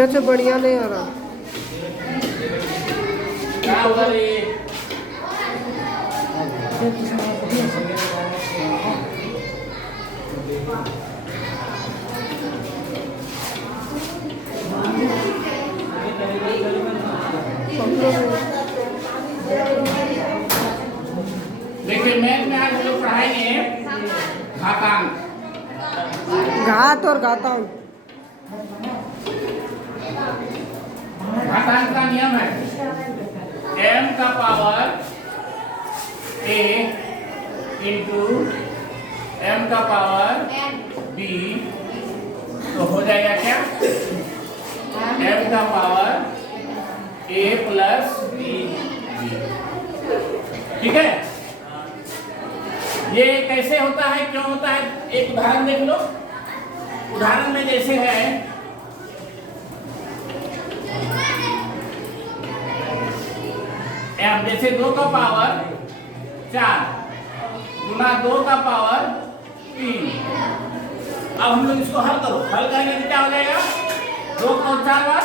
इधर से बढ़िया नहीं आ रहा। देखिए मैथ में आज हम लोग पढ़ाएंगे घातांक। घात और घातांक। घातांक का नियम है m का पावर a इंटू m का पावर b, तो हो जाएगा क्या m का पावर a प्लस b। ठीक है, ये कैसे होता है, क्यों होता है, एक उदाहरण देख लो। उदाहरण में जैसे है m, जैसे 2 का पावर 4 गुना 2 का पावर 3। अब हम लोग इसको हल करो, हल करेंगे तो क्या हो जाएगा 2 को 4 बार,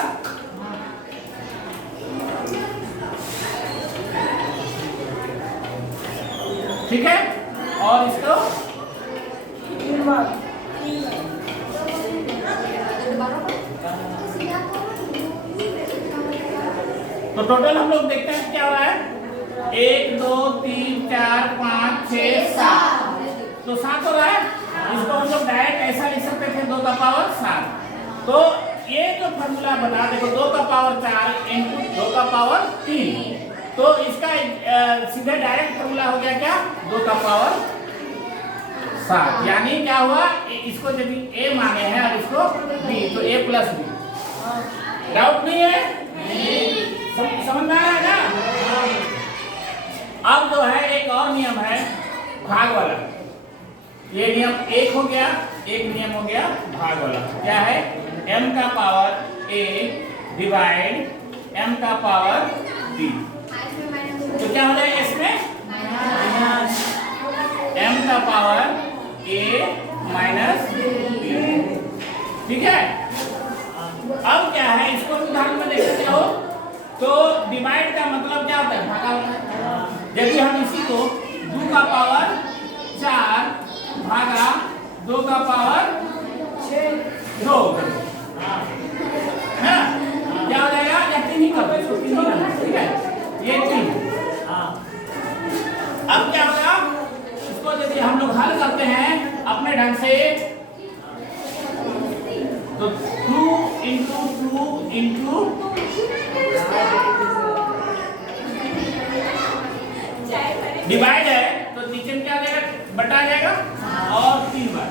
ठीक है, और इसको 3 बार। तो टोटल हम लोग देखते हैं क्या हो रहा है 1 2 3 4 5 6 7, तो 7 हो रहा है। इसको हम लोग डायरेक्ट ऐसा लिख सकते थे 2 का पावर 7। तो ये जो फॉर्मूला बना देखो 2 का पावर 4 इंटू 2 का पावर 3, तो इसका सीधे डायरेक्ट फॉर्मूला हो गया क्या 2 का पावर 7। यानी क्या हुआ, इसको यदि a माने हैं और इसको b, तो a प्लस b। डाउट नहीं है, समझ में आ रहा है ना। अब जो है एक और नियम है भाग वाला। ये नियम एक हो गया, एक नियम हो गया भाग वाला। क्या है m का पावर a डिवाइड m का पावर b, तो क्या हो जाएगा इसमें m का पावर a माइनस b। ठीक है, अब क्या है इसको उदाहरण में देखते हो तो डिवाइड का मतलब क्या होता है भागा होता है। यदि हम इसी को 2 का पावर 4 भागा 2 का पावर 2 है क्या हो जाएगा, या 3 ही करते इसको 3 ही करना, ठीक है, ये 3। अब क्या होगा, इसको यदि हम लोग हल करते हैं अपने ढंग से तो 2 इंटू 2 इंटू डिवाइड है तो नीचे में क्या आ जाएगा बटा आ जाएगा और 3 बार।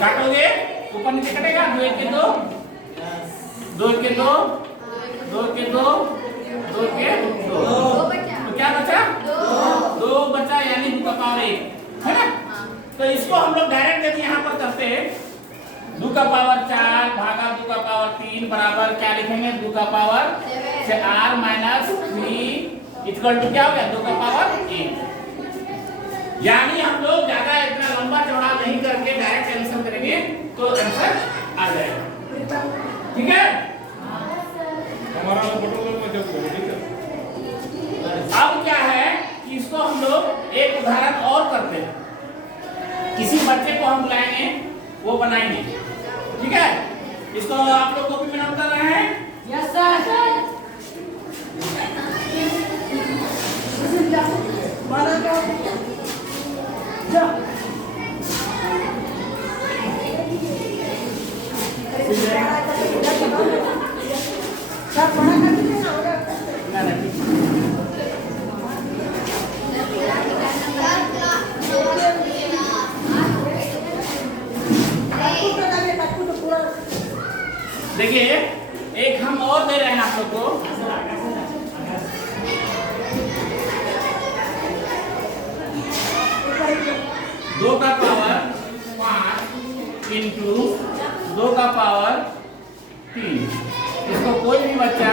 काटोगे ऊपर नीचे कटेगा, 2 1 के 2 2 1 के 2 2 1 के 2 2 1 के 2, तो क्या बचा 2 बचा, यानी 2 का पावर 1 है ना। तो इसको हम लोग डायरेक्ट यदि यहाँ पर करते हैं 2 का पावर 4 भागा 2 का पावर 3 बराबर क्या लिखेंगे 2 का पावर 4 माइनस 3 इक्वल टू क्या हो गया 2 का पावर 1। यानी हम लोग ज्यादा इतना लंबा चौड़ा नहीं करके डायरेक्ट आंसर करेंगे तो आंसर आ जाएगा, ठीक है। अब क्या है कि इसको हम लोग एक उदाहरण और करते हैं, किसी बच्चे को हम बुलाएंगे वो बनाएंगे, ठीक है। इसको आप लोग कॉपी में नोट कर रहे हैं? Yes sir. देखिए एक हम और दे रहे हैं आप लोग को, दो का पावर 5 इंटू 2 का पावर 3। इसको कोई भी बच्चा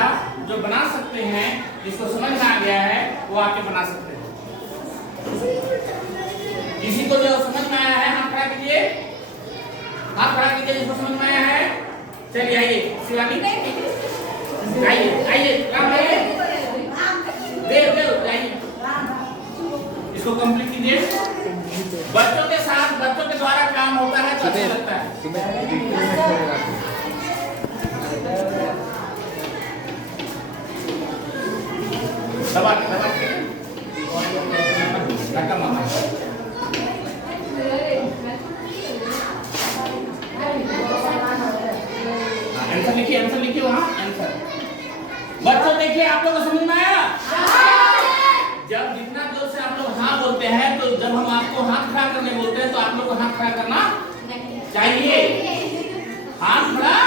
जो बना सकते हैं, जिसको समझ में आ गया है वो आके बना सकते हैं। किसी को जो समझ में आया है हाथ खड़ा कीजिए, हाथ खड़ा कीजिए जिसको समझ में आया है। चलिए आइए शिवानी, आइए आइए राम आइए, देव देव आइए, इसको कंप्लीट कीजिए। बच्चों के साथ बच्चों के द्वारा काम होता है तो अच्छा लगता है। दबा के आंसर लिखिए वहाँ आंसर। बच्चों देखिए आप लोगों को समझ में आया? जब जितना जोर से आप लोग हाँ बोलते हैं तो जब हम आपको हाथ खड़ा करने बोलते हैं तो आप लोग को हाथ खड़ा करना चाहिए। हाथ खड़ा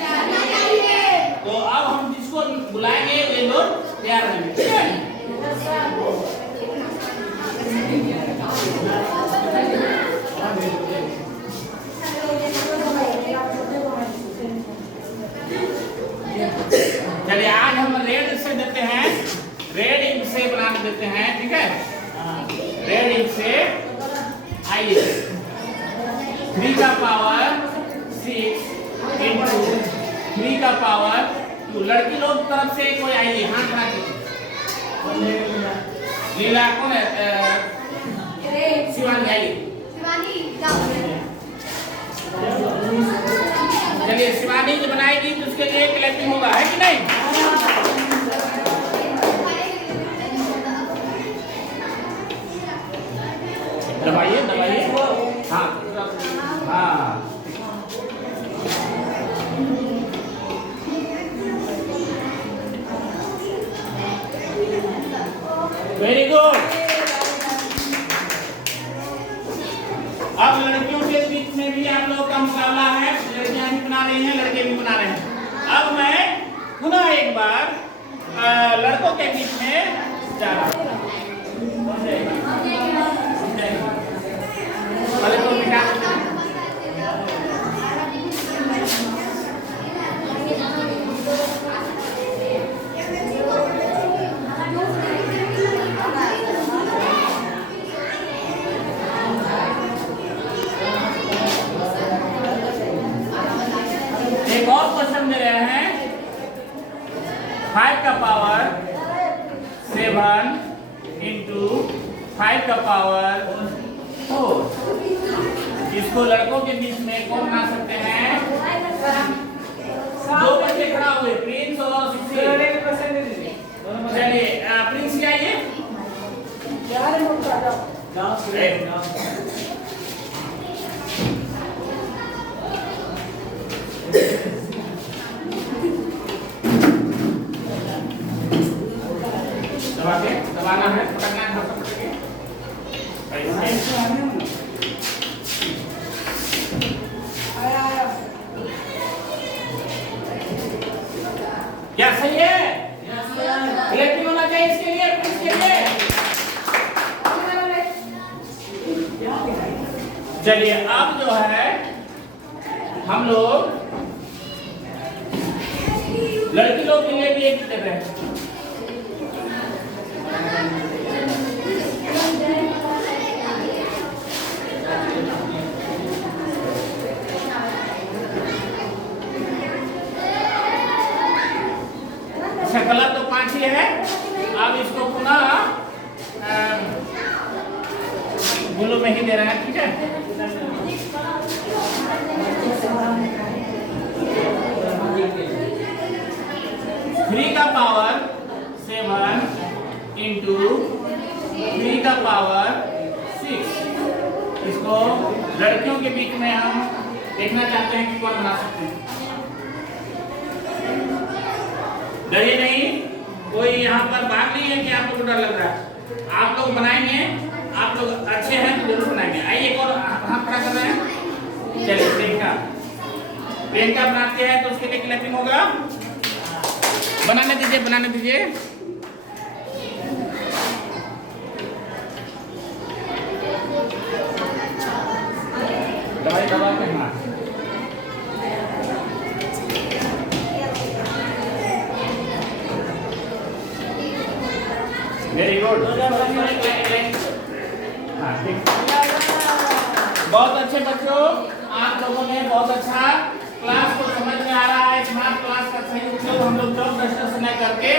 चाहिए। तो अब हम जिसको बुलाएंगे वे लोग तैयार रहेंगे, ठीक है? चलिए आज हम रेड से देते हैं, रेड इंक से बना देते हैं, ठीक है? रेड इंक से आइए 3 का पावर 6 इंटू 3 का पावर 2। लड़की लोग तरफ से कोई आइए, हाथ खड़ा कीजिए। लीला कौन है? शिवानी आइए। चलिए शिवानी जो बनाएगी तो उसके लिए क्लैपिंग होगा, है कि नहीं? दबाइए दबाइए, हाँ हाँ वेरी गुड। अब लड़कियों के बीच में भी आप लोगों का मुकाबला है, लड़कियां भी बना रही हैं लड़के भी बना रहे हैं। अब मैं पुनः एक बार लड़कों के बीच में जा रहा हूं। एक और क्वेश्चन दे रहे हैं 5 का पावर 7 इंटू 5 का पावर 4। इसको लड़कों के बीच में कौन बना सकते हैं? दो बच्चे खड़ा हुए, प्रिंस और सुशील। चलिए प्रिंस जाइए। दबाना है, पकड़ना है, पकड़िए। क्या सही है? क्लैपिंग होना चाहिए इसके लिए, इसके लिए। चलिए अब जो है हम लोग लड़की लोग के लिए भी एक दे रहे हैं। कलर तो 5 ही है। अब इसको पुनः ब्लू में ही दे रहे हैं, ठीक है? थ्री का पावर 7 इंटू 3 का पावर 6। इसको लड़कियों के बीच में हम देखना चाहते हैं कि कौन बना सकते हैं। डरिए नहीं, कोई यहाँ पर बात नहीं है कि आप लोग को डर लग रहा है। आप लोग बनाएंगे, आप लोग अच्छे हैं तो जरूर बनाएंगे। आइए एक और हाथ खड़ा कर रहे हैं। चलिए प्रियंका बनाते हैं तो उसके लिए क्लैपिंग होगा। बनाने दीजिए, बनाने दीजिए। दवाई दबा के मार। Very good. हाँ ठीक। बहुत अच्छे बच्चों, आप लोगों ने बहुत अच्छा क्लास को समझ में आ रहा है। स्मार्ट क्लास का सही उपयोग हम लोग चौक डस्टर से नहीं करके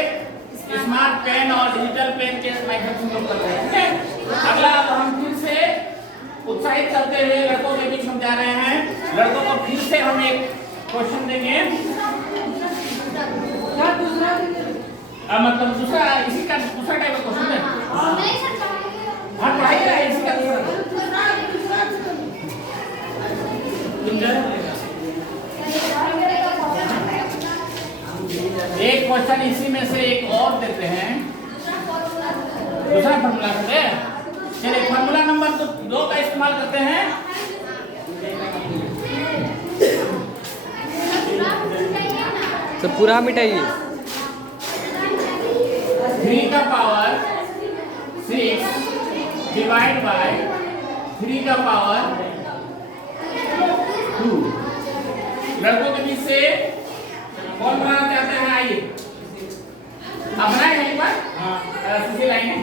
स्मार्ट पेन और डिजिटल पेन के माध्यम से हम लोग कर रहे हैं। ठीक है, अगला अब हम फिर से उत्साहित करते हुए लड़कों के बीच हम जा रहे हैं। लड़कों को फिर से हम एक क्वेश्चन देंगे, मतलब दूसरा इसी का दूसरा टाइप का क्वेश्चन है। हाँ पढ़ाइए रहा है इसी का एक क्वेश्चन इसी में से एक और देते हैं। दूसरा फॉर्मूला करते हैं। चलिए फॉर्मूला नंबर 2 का इस्तेमाल करते हैं। तो पूरा मिटाइए। 3 का पावर 6 डिवाइड बाय 3 का पावर 2। लड़कों के बीच से कौन बनाना चाहते हैं? आइए आप बनाए हैं एक बार सीधी लाइन है।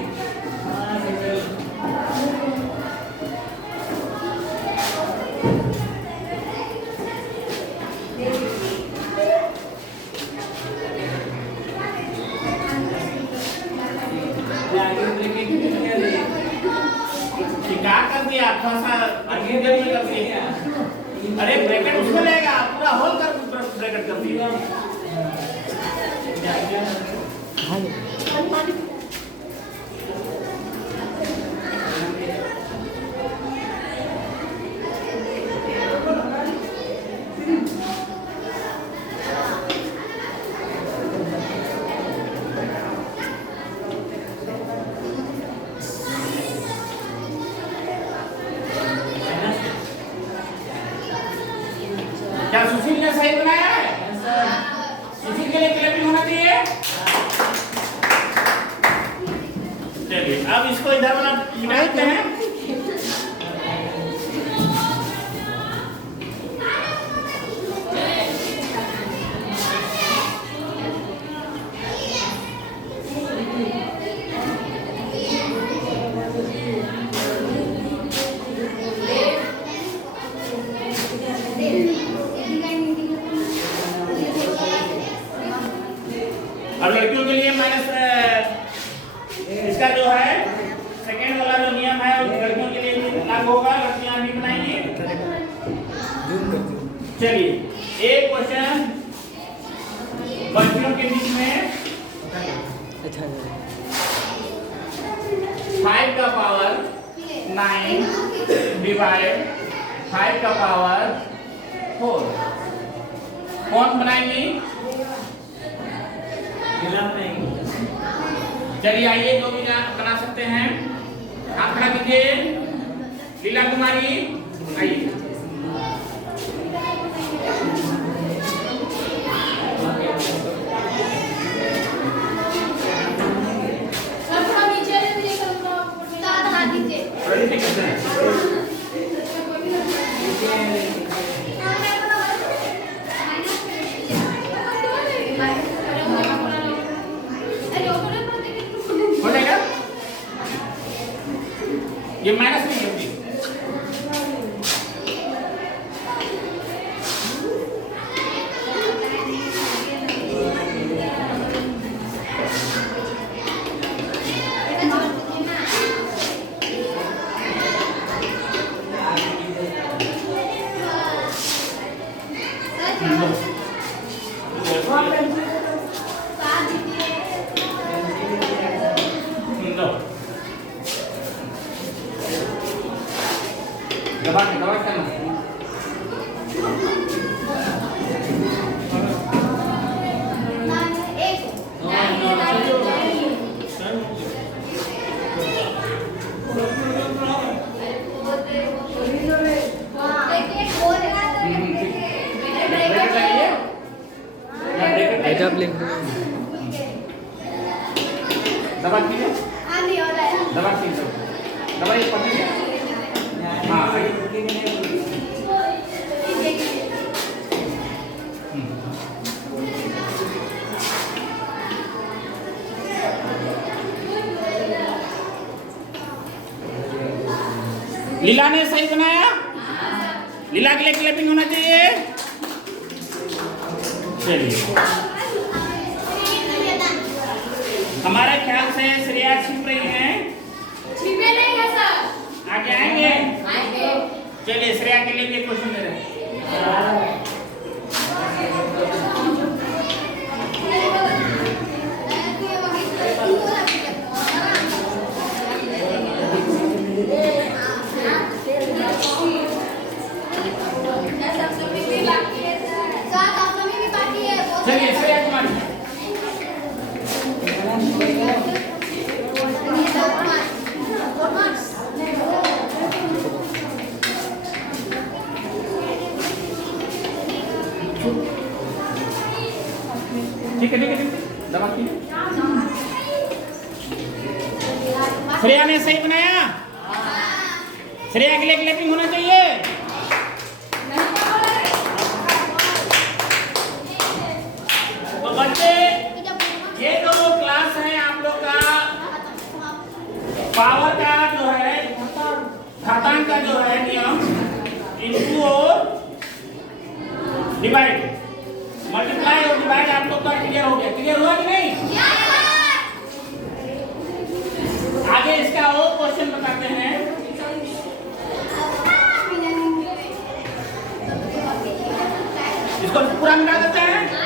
क्या कर दिया थोड़ा सा आगे में कर दिया। अरे ब्रैकेट उसमें रहेगा, पूरा होल कर ब्रैकेट कर दिया। क्या सुशील ने सही बनाया है? सुशील के लिए क्लैपिंग होना चाहिए। चलिए अब इसको इधर वाला मिटा देते हैं। अब लड़कियों के लिए माइनस इसका जो है सेकेंड वाला जो नियम है वो लड़कियों के लिए भी लागू होगा। लड़कियां भी बनाएंगी। चलिए एक क्वेश्चन बच्चियों के बीच में। 5 का पावर 9 डिवाइड 5 का पावर 4 कौन बनाएंगी? चलिए आइए जो भी बना सकते हैं आप खड़ा कीजिए। लीला कुमारी आइए। हो जाएगा, ये माइनस नहीं होती। दबा करना। दबा कीजिए, दबा कीजिए, दबा ये पकड़िए। हाँ लीला ने सही बनाया। लीला के लिए क्लैपिंग होना चाहिए। चलिए, हमारे ख्याल से श्रेया छिप रही हैं। छिपे नहीं है सर। आगे आएंगे। आएंगे। चलिए, श्रेया के लिए भी क्वेश्चन दे रहे हैं। चलिए, श्रेया कुमार ठीक है, ठीक है, ठीक है, दबा के। श्रेया ने सही बनाया। श्रेया के लिए क्लैपिंग होना चाहिए। तो बच्चे, ये जो क्लास है आप लोग का पावर का जो है, घातांक का जो है नियम, इनटू और डिवाइड, मल्टीप्लाई और डिवाइड आप लोग का क्लियर हो गया। क्लियर हुआ कि नहीं? आगे इसका और क्वेश्चन बताते हैं। इसको पूरा मिटा देते हैं।